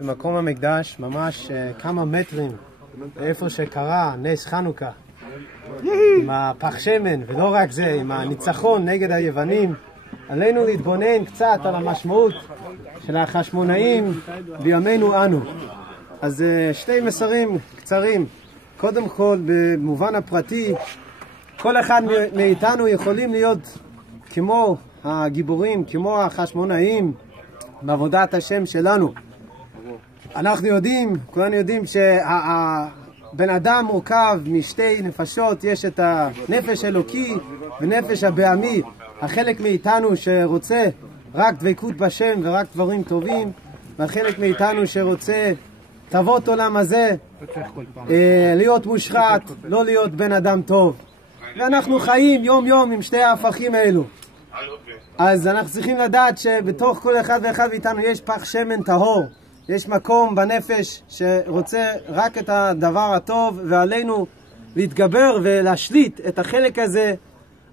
במקום המקדש, ממש כמה מטרים איפה שקרה נס חנוכה, עם הפח שמן, ולא רק זה, עם הניצחון נגד היוונים. עלינו להתבונן קצת על המשמעות של החשמונאים בימינו אנו. אז שתי מסרים קצרים. קודם כל, במובן הפרטי, כל אחד מאיתנו יכולים להיות כמו הגיבורים, כמו החשמונאים בעבודת השם שלנו. אנחנו יודעים, כולנו יודעים שהבן אדם מורכב משתי נפשות. יש את הנפש אלוקי ונפש הבהמי. החלק מאיתנו שרוצה רק דבקות בשם ורק דברים טובים, והחלק מאיתנו שרוצה תוות עולם הזה, להיות מושחת, לא להיות בן אדם טוב. ואנחנו חיים יום יום עם שתי ההפכים האלו. אז אנחנו צריכים לדעת שבתוך כל אחד ואחד מאיתנו יש פח שמן טהור. יש מקום בנפש שרוצה רק את הדבר הטוב, ועלינו להתגבר ולהשליט את החלק הזה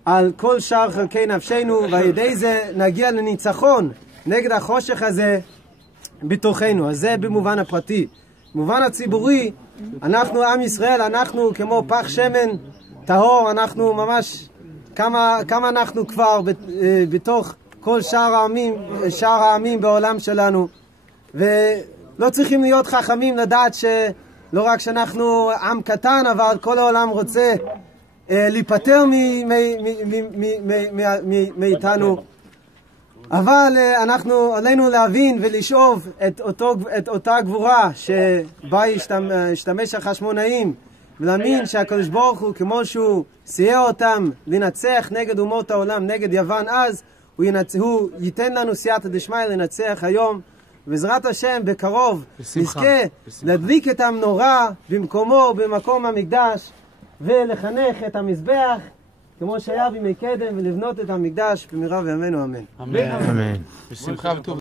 על כל שאר חלקי נפשנו, ועל ידי זה נגיע לניצחון נגד החושך הזה בתוכנו. אז זה במובן הפרטי. במובן הציבורי, אנחנו עם ישראל, אנחנו כמו פח שמן טהור. אנחנו ממש כמה אנחנו כבר בתוך כל שאר העמים בעולם שלנו, ולא צריכים להיות חכמים לדעת שלא רק שאנחנו עם קטן, אבל כל העולם רוצה להיפטר מאיתנו. אבל עלינו להבין ולשאוב את אותה גבורה שבה השתמש החשמונאים, ולהאמין שהקדוש ברוך הוא, כמו שהוא סייע אותם לנצח נגד אומות העולם, נגד יוון אז, הוא ייתן לנו סייעתא דשמיא לנצח היום. בעזרת השם בקרוב נזכה להדליק את המנורה במקומו, במקום המקדש, ולחנך את המזבח כמו שהיה בימי קדם, ולבנות את המקדש במהרה בימינו אמן. אמן. בשמחה וטוב.